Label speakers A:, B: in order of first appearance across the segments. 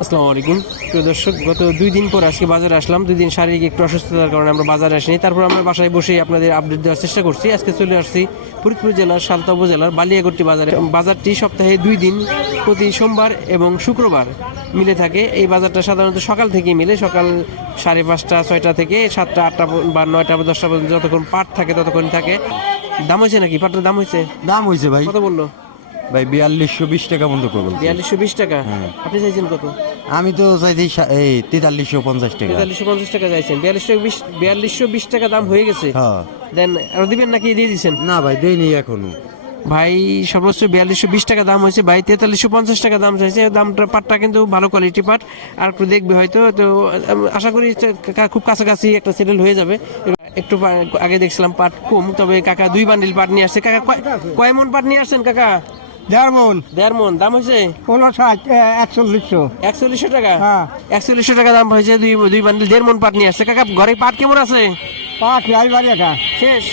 A: আসসালামু আলাইকুম। প্রিয় দর্শক গত দুই দিন পর আজকে বাজারে আসলাম। দুই দিন শারীরিক একটু অসুস্থতার কারণে আমরা বাজারে আসিনি। তারপর আমরা বাসায় বসেই আপনাদের আপডেট দেওয়ার চেষ্টা করছি। আজকে চলে আসছি ফরিদপুর জেলার সালতা উপজেলার বালিয়াগট্টি বাজারে। বাজারটি সপ্তাহে দুই দিন প্রতি সোমবার এবং শুক্রবার মিলে থাকে। এই বাজারটা সাধারণত সকাল থেকেই মিলে। সকাল সাড়ে পাঁচটা ছয়টা থেকে সাতটা আটটা বা নয়টা বা দশটা পর্যন্ত যতক্ষণ পাট থাকে ততক্ষণ থাকে। দাম হয়েছে নাকি? পাটের দাম হয়েছে?
B: দাম হয়েছে ভাই।
A: কত বলল?
B: ভাই বিয়াল্লিশশো বিশ টাকা বন্ধ করব
A: বিয়াল্লিশশো বিশ টাকা? আপনি চাইছেন কত?
B: আমি তো চাইছি এই তেতাল্লিশশো পঞ্চাশ টাকা।
A: তেতাল্লিশশো পঞ্চাশ টাকা চাইছেন। বিয়াল্লিশশো বিশ বিয়াল্লিশশো বিশ টাকা দাম হয়ে গেছে।
B: হ্যাঁ।
A: দেন আরও দিবেন নাকি দিয়ে দিচ্ছেন
B: না ভাই দেয়নি এখনও।
A: ভাই সর্বোচ্চ বিয়াল্লিশশো বিশ টাকা দাম হয়েছে। ভাই তেতাল্লিশশো পঞ্চাশ টাকা দাম চাইছে। দামটা পাটটা কিন্তু ভালো কোয়ালিটি পাট। আর একটু দেখবে হয়তো তো আশা করি খুব কাছাকাছি একটা সেটেল হয়ে যাবে। একটু আগে দেখছিলাম পাট কম তবে কাকা দুই বান্ডিল পাট নিয়ে আসছে। কাকা কয়- কয় মন পাট নিয়ে আসছেন কাকা? দাম হয়েছে?
C: পনেরো ষাট একচল্লিশশো।
A: একচল্লিশশো টাকা?
C: হ্যাঁ।
A: একচল্লিশশো টাকা দাম হয়েছে দুই দুই বান্ডিল দেড় পাট নিয়ে আসছে। কাকা ঘরে পাট কেমন আছে?
C: পাঁচ নাই বাড়ি একা।
A: শেষ?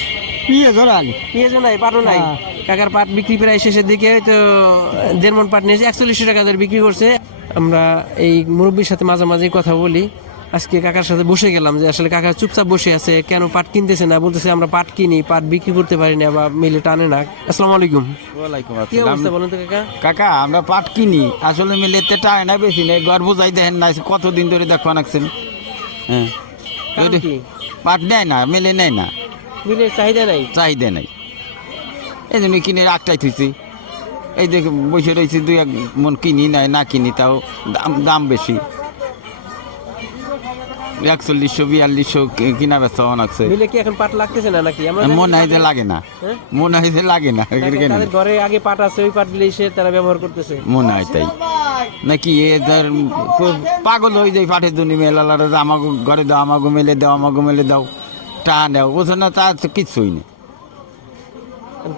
C: পিয়ে ধরাল
A: পেঁয়াজও নাই পাটও নাই?
C: হ্যাঁ।
A: কাকার পাট বিক্রি প্রায় শেষের দিকে তো মন পাট একচল্লিশশো টাকা দরে বিক্রি করছে। আমরা এই মুরব্বীর সাথে মাঝে মাঝে কথা বলি। আজকে কাকার সাথে বসে গেলাম যে আসলে কাকা চুপচাপ বসে আছে কেন পাট কিনতেছে না? বলতেছে আমরা পাট কিনি পাট বিক্রি করতে পারি না বা মিলে টানে না। আসসালামু আলাইকুম।
D: ওয়ালাইকুম
A: বলুন তো কাকা?
D: কাকা আমরা পাট কিনি আসলে মিলেতে টায় না বেশি নেই গর্ব যাই দেখেন না কতদিন ধরে দেখো নাকছেন হ্যাঁ। পাট নেয় না মেলে নেয় না।
A: মিলে চাহিদা নাই?
D: চাহিদা নাই। এই জন্য কিনে রাখটাই থুইছি। এই দেখে বসে রয়েছি দুই এক মন কিনি নাই না কিনি তাও দাম দাম বেশি। একচল্লিশশো বিয়াল্লিশশো কিনা বেচা অনাকছে
A: মিলে কি এখন পাট লাগতেছে না নাকি?
D: মনে হয় যে লাগে না।
A: হ্যাঁ?
D: মনে হয় যে লাগে না
A: ঘরে আগে পাট আছে ওই পাটগুলো এসে তারা ব্যবহার করতেছে।
D: মনে হয় তাই। নাকি এ ধর পাগল হয়ে যায় পাঠের জন্য মেলা যে আমাকে ঘরে দাও আমাকে মেলে দাও আমাকে মেলে দাও। টা নেও বোঝো না তা কিছুই কিচ্ছুই নেই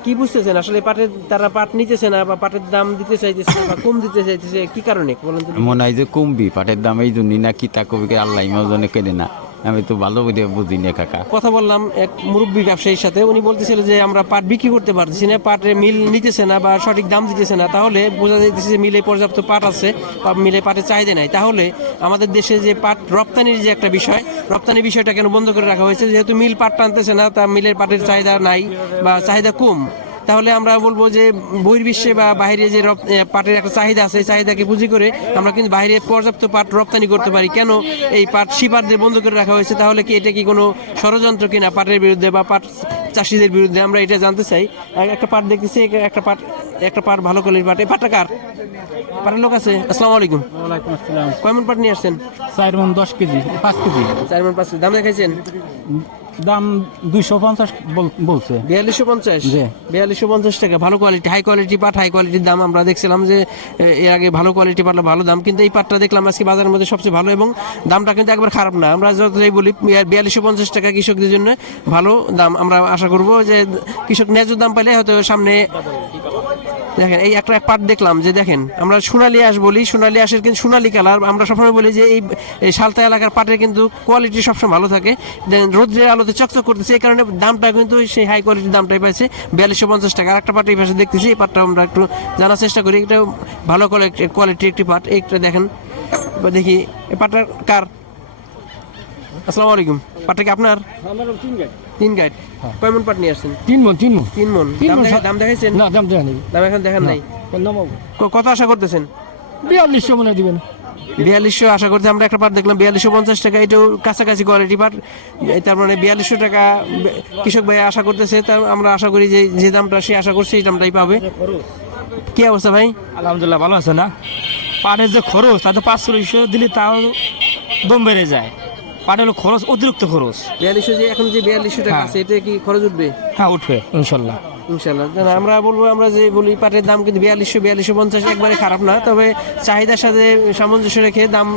A: কি বুঝতেছেন? আসলে পাটের তারা পাট নিতেছে না বা পাটের দাম দিতে চাইতেছে বা কম দিতে চাইতেছে, কি কারণে? বলেন তো
D: মনে হয় যে কমবি, পাটের দাম এই জন্যই না কি তা কবিকে আল্লাহ ইমাজনে কেনে না। আমি তো ভালো বুঝে বুঝি না, কাকা।
A: কথা বললাম এক মুরব্বী ব্যবসায়ীর সাথে। উনি বলতেছিল যে, আমরা পাট বিক্রি করতে পারতেছি না, পাটের মিল নিতেছে না বা সঠিক দাম দিতেছে না। তাহলে বোঝা যাইতেছে যে, মিলে পর্যাপ্ত পাট আছে বা মিলে পাটের চাহিদা নাই। তাহলে আমাদের দেশে যে পাট রপ্তানির যে একটা বিষয়, রপ্তানি বিষয়টা কেন বন্ধ করে রাখা হয়েছে? যেহেতু মিল পাট টানতেছে না, তা মিলের পাটের চাহিদা নাই বা চাহিদা কম। তাহলে আমরা বলব যে বহির্বিশ্বে বা বাইরে যে পাটের একটা চাহিদা আছে এই চাহিদাকে পুঁজি করে আমরা কিন্তু বাইরে পর্যাপ্ত পাট রপ্তানি করতে পারি। কেন এই পাট শিপার দিয়ে বন্ধ করে রাখা হয়েছে? তাহলে কি এটা কি কোনো ষড়যন্ত্র কিনা পাটের বিরুদ্ধে বা পাট চাষিদের বিরুদ্ধে? আমরা এটা জানতে চাই। একটা পাট দেখতেছি একটা পাট একটা পাট ভালো কোয়ালিটির পাট। এই পাটটা কার? পাটের লোক আছে। আসসালামু আলাইকুম।
C: ওয়ালাইকুম আসসালাম।
A: কয় মন পাট নিয়ে আসছেন?
C: চার মন দশ কেজি পাঁচ কেজি।
A: চার মন পাঁচ কেজি। দাম দেখাইছেন?
C: দাম দুইশো পঞ্চাশ বলছে।
A: বিয়াল্লিশশো পঞ্চাশ। বিয়াল্লিশশো পঞ্চাশ টাকা ভালো কোয়ালিটি হাই কোয়ালিটি পাট হাই কোয়ালিটির দাম আমরা দেখছিলাম যে এর আগে ভালো কোয়ালিটি পাটলা ভালো দাম কিন্তু এই পাটটা দেখলাম আজকে বাজারের মধ্যে সবচেয়ে ভালো এবং দামটা কিন্তু একবার খারাপ না। আমরা যতটাই বলি বিয়াল্লিশশো পঞ্চাশ টাকা কৃষকদের জন্য ভালো দাম। আমরা আশা করব যে কৃষক ন্যায্য দাম পাইলে হয়তো সামনে দেখেন, এই একটা পাট দেখলাম যে দেখেন, আমরা সোনালি আঁশ বলি, সোনালি আঁশের কিন্তু সোনালি কালার আমরা সবসময় বলি যে এই সালতা এলাকার পাটের কিন্তু কোয়ালিটি সবসময় ভালো থাকে। দেন রোদ্রের আলোতে চকচক করতেছে, এই কারণে দামটা কিন্তু সেই হাই কোয়ালিটির দামটাই পাইছে, বিয়াল্লিশশো পঞ্চাশ টাকা। আর একটা পাট এই পাশে দেখতেছি, এই পাটটা আমরা একটু জানার চেষ্টা করি এটা ভালো কোয়ালিটি কোয়ালিটির একটি পাট এইটা দেখেন দেখি, এই পাটটা কার? আসসালামু আলাইকুম পাটটা কি আপনার? তিন গাইড কয় মন পাট নিয়ে আসছেন?
C: তিন মন তিন মন।
A: তিন মন। দাম দেখা- দেখাইছেন?
C: না দাম দেওয়া নেই।
A: দাম এখন দেখান নাই। কত আশা করতেছেন?
C: বিয়াল্লিশশো মনে দিবেন।
A: বিয়াল্লিশশো আশা করতে আমরা একটা পাট দেখলাম বিয়াল্লিশশো পঞ্চাশ টাকা এটাও কাছাকাছি কোয়ালিটি পাট এই তার মানে বিয়াল্লিশশো টাকা কৃষক ভাই আশা করতেছে তার আমরা আশা করি যে যে দামটা সে আশা করছে এই দামটাই পাবে। কি অবস্থা ভাই?
E: আলহামদুলিল্লাহ ভালো আছে না? পাটের যে খরচ তাতে পাঁচশো দিলে তাও দম বেড়ে যায়। পাটের হলো খরচ অতিরিক্ত খরচ।
A: বিয়াল্লিশশো যে এখন যে বিয়াল্লিশশো টাকা
E: হ্যাঁ।
A: আছে এটা কি খরচ উঠবে?
E: হ্যাঁ উঠবে ইনশাল্লাহ।
A: ইনশাল্লাহ। আমরা বলব আমরা যে বলি পাটের দাম কিন্তু বিয়াল্লিশশো বিয়াল্লিশশো পঞ্চাশ একবারে খারাপ না তবে চাহিদার সাথে সামঞ্জস্য রেখে দাম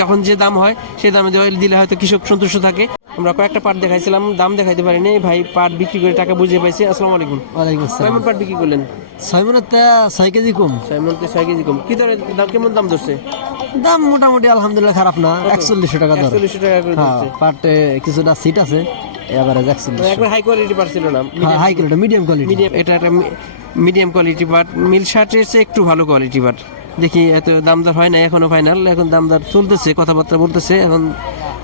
A: যখন যে দাম হয় সেই দামে দিলে হয়তো কৃষক সন্তুষ্ট থাকে। আমরা কয়েকটা পাট দেখাইছিলাম দাম দেখাইতে পারিনি। ভাই পাট বিক্রি করে টাকা বুঝে পাইছে। আসসালামু আলাইকুম।
B: ওয়ালাইকুম
A: কয় মণ পাট বিক্রি করলেন?
B: ছয় মনের তে ছয় কেজি কম।
A: ছয় মণতে ছয় কেজি কম। কি দরে দাম কেমন দাম ধরছে?
B: দাম মোটামুটি আলহামদুলিল্লাহ খারাপ না একচল্লিশশো টাকা দর
A: একচল্লিশশো টাকা করে
B: হ্যাঁ পাটে কিছুটা সিট আছে এবারে একচল্লিশ
A: মানে একবার হাই কোয়ালিটি পাট ছিল না
B: high quality medium quality
A: medium এটা একটা মিডিয়াম কোয়ালিটি পাট মিল শার্টের চেয়ে একটু ভালো কোয়ালিটি পাট দেখি এত দামদার হয় না এখনও ফাইনাল এখন দামদার চলতেছে কথাবার্তা বলতেছে এখন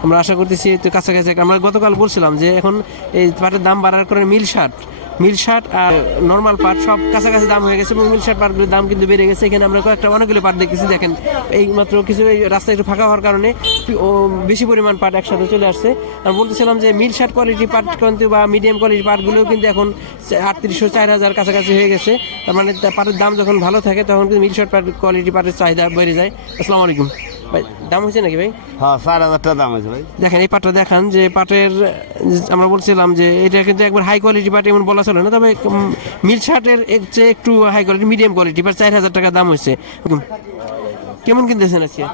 A: আমরা আশা করতেছি তো কাছাকাছি আমরা গতকাল বলছিলাম যে এখন এই পাটের দাম বাড়ার কারণে মিল শার্ট মিল শার্ট আর নর্মাল পাট সব কাছাকাছি দাম হয়ে গেছে এবং মিল শার্ট পাটগুলোর দাম কিন্তু বেড়ে গেছে। এখানে আমরা কয়েকটা অনেকগুলো পাট দেখতেছি। দেখেন এই মাত্র কিছু এই রাস্তা একটু ফাঁকা হওয়ার কারণে বেশি পরিমাণ পাট একসাথে চলে আসছে। আর বলতেছিলাম যে মিল শার্ট কোয়ালিটি পাট কিন্তু বা মিডিয়াম কোয়ালিটি পাটগুলোও কিন্তু এখন আটত্রিশশো চার হাজার কাছাকাছি হয়ে গেছে। তার মানে পাটের দাম যখন ভালো থাকে, তখন কিন্তু মিল শার্ট পাট কোয়ালিটি পাটের চাহিদা বেড়ে যায়। আসসালামু আলাইকুম। ভাই দাম হয়েছে নাকি ভাই?
F: হ্যাঁ চার হাজার টাকা দাম হয়েছে ভাই।
A: দেখেন এই পাটটা দেখান যে পাটের আমরা বলছিলাম যে এটা কিন্তু একবার হাই কোয়ালিটি পাট এমন বলা চলে না তবে মিল শার্টের চেয়ে একটু হাই কোয়ালিটি মিডিয়াম কোয়ালিটি পাট চার হাজার টাকা দাম হয়েছে। কেমন কিনতেছেন আজকে?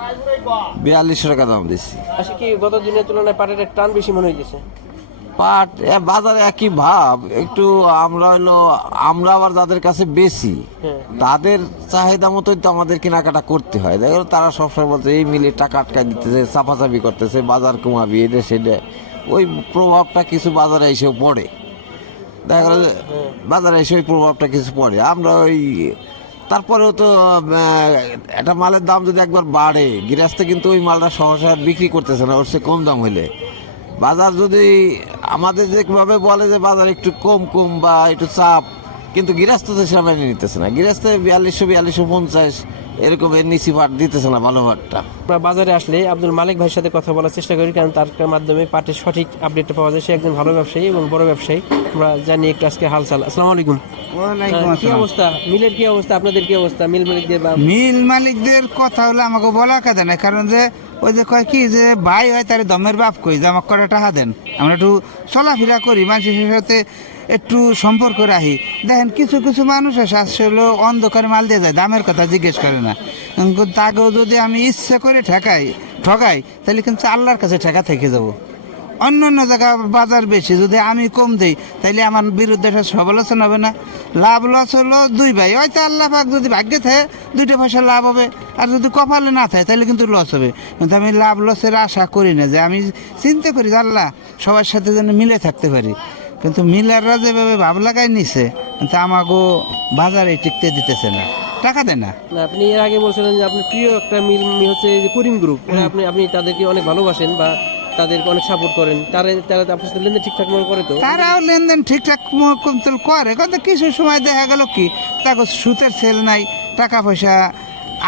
F: বিয়াল্লিশশো টাকা দাম দিচ্ছি।
A: আজকে কি গত দিনের তুলনায় পাটের টান বেশি মনে হইতেছে?
F: পাট বাজারে একই ভাব। একটু আমরা হলো আমরা আবার যাদের কাছে বেশি। তাদের চাহিদা মতোই তো আমাদের কেনাকাটা করতে হয়। দেখো তারা সবসময় বলছে এই মিলে টাকা আটকায় দিতেছে চাপাচাপি করতেছে বাজার কমাবি এটা সেটা ওই প্রভাবটা কিছু বাজারে এসেও পড়ে। দেখা গেল বাজারে এসে ওই প্রভাবটা কিছু পড়ে। আমরা ওই তারপরেও তো একটা মালের দাম যদি একবার বাড়ে গৃহস্থে কিন্তু ওই মালটা সহসা বিক্রি করতেছে না ওর সে কম দাম হইলে বাজার যদি আমাদের যেভাবে বলে যে বাজার একটু কম কম বা একটু চাপ কিন্তু গৃহস্থ তো সেটা নিতেছে না। গৃহস্থে বিয়াল্লিশশো বিয়াল্লিশশো পঞ্চাশ এরকম এর নিচি ভাট দিতেছে না ভালো ভাটটা।
A: বাজারে আসলে আব্দুল মালিক ভাইয়ের সাথে কথা বলার চেষ্টা করি কারণ তার মাধ্যমে পাটের সঠিক আপডেটটা পাওয়া যায়। সে একজন ভালো ব্যবসায়ী এবং বড় ব্যবসায়ী। আমরা জানি একটু আজকে হালচাল। আসসালামু আলাইকুম। কি অবস্থা? মিলের কি অবস্থা? আপনাদের কি অবস্থা? মিল মালিকদের বা
G: মিল মালিকদের কথা হলে আমাকে বলা কাজে না কারণ যে ওই যে কয় কি যে ভাই হয় তার দমের বাপ কই যে আমার কটা টাকা দেন? আমরা একটু চলাফেরা করি, মানুষের সাথে একটু সম্পর্ক রাখি। দেখেন, কিছু কিছু মানুষ আছে আসলে অন্ধকারে মাল দিয়ে যায়, দামের কথা জিজ্ঞেস করে না। তাকেও যদি আমি ইচ্ছে করে ঠেকাই ঠকাই তাহলে কিন্তু আল্লাহর কাছে ঠেকা থেকে যাব। অন্য অন্য জায়গা বাজার বেশি যদি আমি কম দেই তাইলে আমার বিরুদ্ধে একটা সমালোচনা হবে না। লাভ লস হলো দুই ভাই। হয়তো আল্লাহ পাক যদি ভাগ্যে থাকে দুইটা পয়সা লাভ হবে। আর যদি কপালে না থাকে তাহলে কিন্তু লস হবে। কিন্তু আমি লাভ লসের আশা করি না যে আমি চিন্তা করি যে আল্লাহ সবার সাথে যেন মিলে থাকতে পারি। কিন্তু মিলাররা যেভাবে ভাব লাগাই নিছে কিন্তু আমাকেও বাজারে টিকতে দিতেছে না। টাকা দেয় না।
A: আপনি এর আগে বলছিলেন যে আপনার প্রিয় একটা মিল মি হচ্ছে যে করিম গ্রুপ আপনি আপনি তাদেরকে অনেক ভালোবাসেন বা তাদেরকে অনেক সাপোর্ট করেন। তারা তারা আপনার সাথে লেনদেন ঠিকঠাক মনে করে তো।
G: তারাও লেনদেন ঠিকঠাক মতো করে। কিন্তু কিছু সময় দেখা গেল কি তাকে সুতের সেল নাই টাকা পয়সা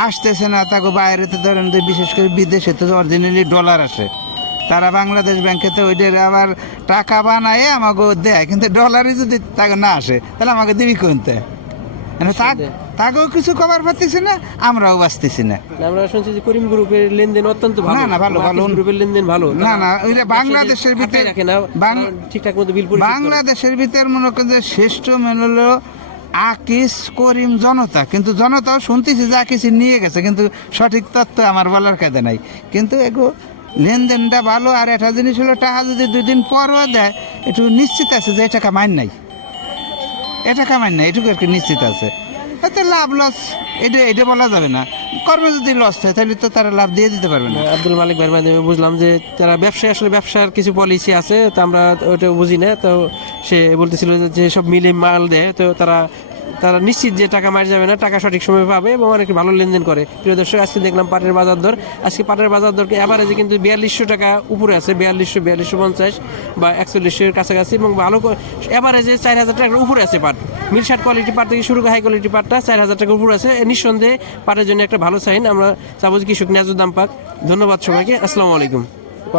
G: আসতেছে না তাকে বাইরেতে ধরেন যে বিশেষ করে বিদেশে তো অরিজিনালি ডলার আসে। তারা বাংলাদেশ ব্যাংকেতে ওইটার আবার টাকা বানায় আমাকে দেয় কিন্তু ডলারই যদি তাকে না আসে তাহলে আমাকে দিবি কিনতে তাকেও কিছু কভার পাচ্ছি না আমরাও বাঁচতেছি না।
A: আমরা শুনছি যে করিম গ্রুপের লেনদেন অত্যন্ত ভালো।
G: না, না, ভালো, ভালো।
A: গ্রুপের লেনদেন ভালো।
G: না, না, ওইটা বাংলাদেশের ভিতরে-
A: রাখে না ঠিকঠাক মতো বিল
G: বাংলাদেশের ভিতর মনে করেন যে শ্রেষ্ঠ মেন হলো আকিস করিম জনতা। কিন্তু জনতাও শুনতেছি যে আকিস নিয়ে গেছে কিন্তু সঠিক তথ্য আমার বলার কাজে নাই। কিন্তু এগো লেনদেনটা ভালো আর একটা জিনিস হলো টাকা যদি দুই দিন পরও দেয় একটু নিশ্চিত আছে যে এটা কামাইন নাই। এটা কামাইন নাই এটুকু একটু নিশ্চিত আছে। এতে লাভ লস এটা এটা বলা যাবে না। কর্মে যদি লস হয়, তাহলে তো তারা লাভ দিয়ে দিতে পারবে না।
A: আব্দুল মালিক ভাইয়ের বুঝলাম যে তারা ব্যবসায়, আসলে ব্যবসার কিছু পলিসি আছে, তো আমরা ওটা বুঝি না। তো সে বলতেছিল যে সব মিলে মাল দেয়, তো তারা তারা নিশ্চিত যে টাকা মার যাবে না, টাকা সঠিক সময় পাবে এবং অনেক ভালো লেনদেন করে। প্রিয় দর্শক, আজকে দেখলাম পাটের বাজার দর। আজকে পাটের বাজার দরকে অ্যাভারেজে কিন্তু বিয়াল্লিশশো টাকা উপরে আছে, বিয়াল্লিশশো বিয়াল্লিশশো পঞ্চাশ বা একচল্লিশশোর কাছাকাছি এবং ভালো অ্যাভারেজে চার হাজার টাকার উপরে আছে পাট। মিল শার্ট কোয়ালিটি পাট থেকে শুরু করে হাই কোয়ালিটি পাটটা চার হাজার টাকার উপরে আছে। নিঃসন্দেহে পাটের জন্য একটা ভালো সাইন আমরা চাবো কৃষক ন্যায্য দাম পাক। ধন্যবাদ সবাইকে। আসসালামু আলাইকুম।